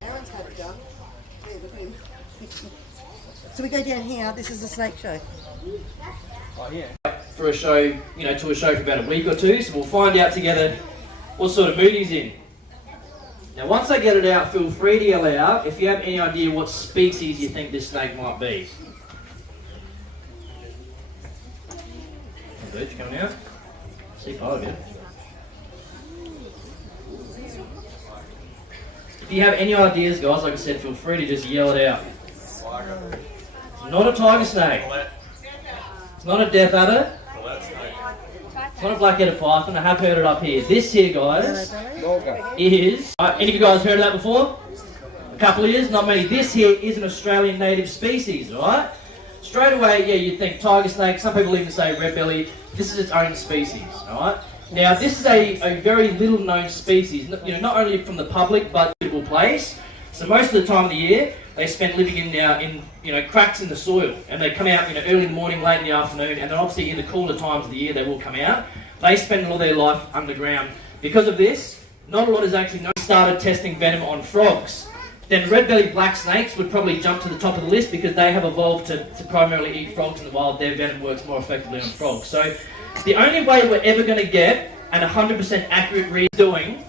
Aaron's had it done. Yeah, look at him. So we go down here. This is a snake show. Oh yeah. For a show, to a show for about a week or two, so we'll find out together what sort of mood he's in. Now, once I get it out, feel free to yell out if you have any idea what species you think this snake might be. Bird, you coming out? See part of it. If you have any ideas, guys, like I said, feel free to just yell it out. It's not a tiger snake. It's not a death adder. It's not a black-headed python. I have heard it up here. This here, guys, is... any of you guys heard of that before? A couple of years? Not many. This here is an Australian native species, alright? Straight away, yeah, you'd think tiger snake. Some people even say red belly. This is its own species, alright? Now, this is a very little known species, not only from the public, but suitable place. So most of the time of the year, they spend living in cracks in the soil, and they come out early in the morning, late in the afternoon, and then obviously in the cooler times of the year they will come out. They spend all their life underground. Because of this, not a lot is actually known. Started testing venom on frogs. Then red-bellied black snakes would probably jump to the top of the list because they have evolved to primarily eat frogs in the wild. Their venom works more effectively on frogs. So the only way we're ever going to get an 100% accurate read doing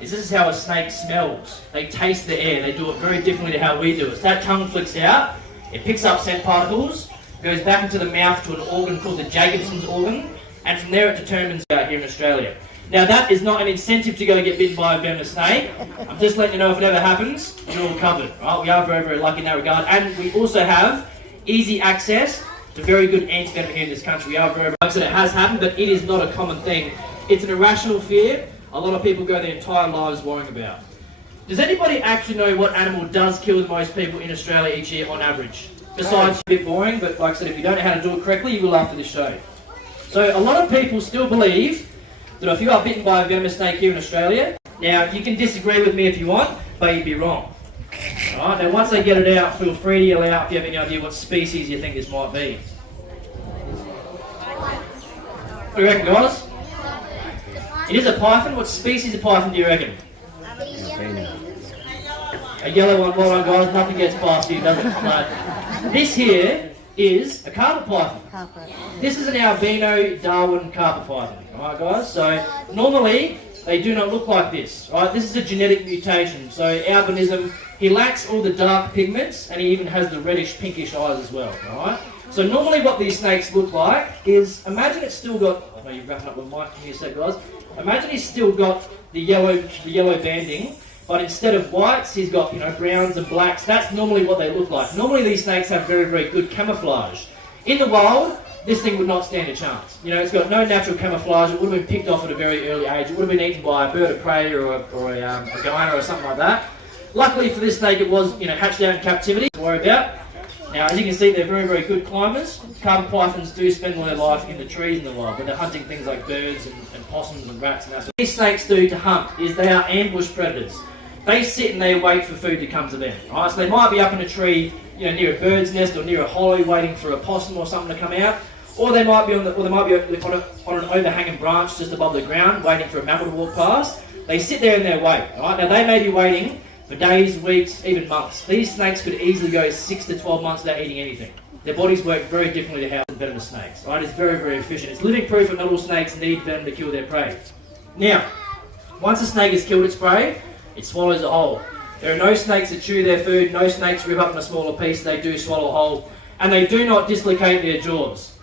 is this is how a snake smells. They taste the air. They do it very differently to how we do it. So that tongue flicks out, it picks up scent particles, goes back into the mouth to an organ called the Jacobson's organ, and from there it determines out here in Australia. Now that is not an incentive to go get bitten by a venomous snake. I'm just letting you know if it ever happens, you're all covered. Right? We are very, very lucky in that regard. And we also have easy access to very good anti-venom here in this country. We are very, very lucky that it has happened, but it is not a common thing. It's an irrational fear a lot of people go their entire lives worrying about. Does anybody actually know what animal does kill the most people in Australia each year on average? Besides, a bit boring, but like I said, if you don't know how to do it correctly, you will after this show. So a lot of people still believe that if you are bitten by a venomous snake here in Australia, now you can disagree with me if you want, but you'd be wrong. Alright, now once they get it out, feel free to yell out if you have any idea what species you think this might be. What do you reckon, guys? It is a python. What species of python do you reckon? A yellow one. Well done, guys. Nothing gets past you, does it? But this here is a carpet python. This is an albino Darwin carpet python. Alright, guys? So normally they do not look like this. Right? This is a genetic mutation. So albinism, he lacks all the dark pigments, and he even has the reddish pinkish eyes as well. Alright? So normally what these snakes look like is, imagine it's still got, I know you're wrapping up with Mike, give me a sec, guys. Imagine he's still got the yellow banding, but instead of whites, he's got browns and blacks. That's normally what they look like. Normally these snakes have very, very good camouflage. In the wild, this thing would not stand a chance. It's got no natural camouflage. It would have been picked off at a very early age. It would have been eaten by a bird of prey or a goanna or something like that. Luckily for this snake, it was hatched out in captivity. Don't worry about. Now, as you can see, they're very, very good climbers. Carpet pythons do spend all their life in the trees in the wild, but they're hunting things like birds and possums and rats and that. What these snakes do to hunt is they are ambush predators. They sit and they wait for food to come to them. Right? So they might be up in a tree, near a bird's nest or near a hollow, waiting for a possum or something to come out, or they might be on an overhanging branch just above the ground, waiting for a mammal to walk past. They sit there and they wait. Right? Now they may be waiting for days, weeks, even months. These snakes could easily go 6 to 12 months without eating anything. Their bodies work very differently to how venomous snakes. Right? It's very, very efficient. It's living proof that not all snakes need venom to kill their prey. Now, once a snake has killed its prey, it swallows it whole. There are no snakes that chew their food, no snakes rip up in a smaller piece, they do swallow whole, and they do not dislocate their jaws.